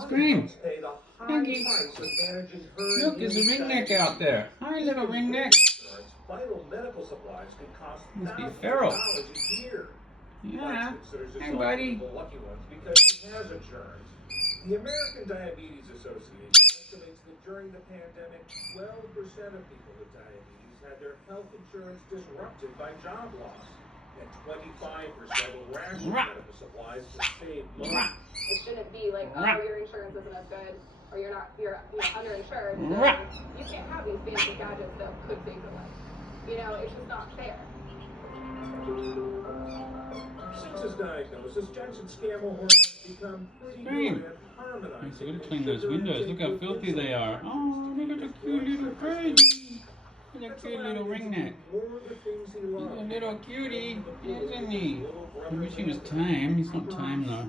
Scream. Pinky. Look, there's a ringneck out there. Hi, little ringneck. Must be feral. Yeah. Hi, buddy. The American Diabetes Association estimates that during the pandemic, 12% of people with diabetes had their health insurance disrupted by job loss, and 25% will ration medical supplies to save money. It shouldn't be like, oh, your insurance isn't as good, or you're underinsured, so you can't have these fancy gadgets that could save your life. It's just not fair. Since his diagnosis, Jensen's camel horn has become pretty good at harmonizing. So we gotta clean those windows. Look how filthy they are. Oh, look at the cute little baby. Look at the cute little ringneck. He's a little cutie, isn't he? I wish he was tame. He's not tame though.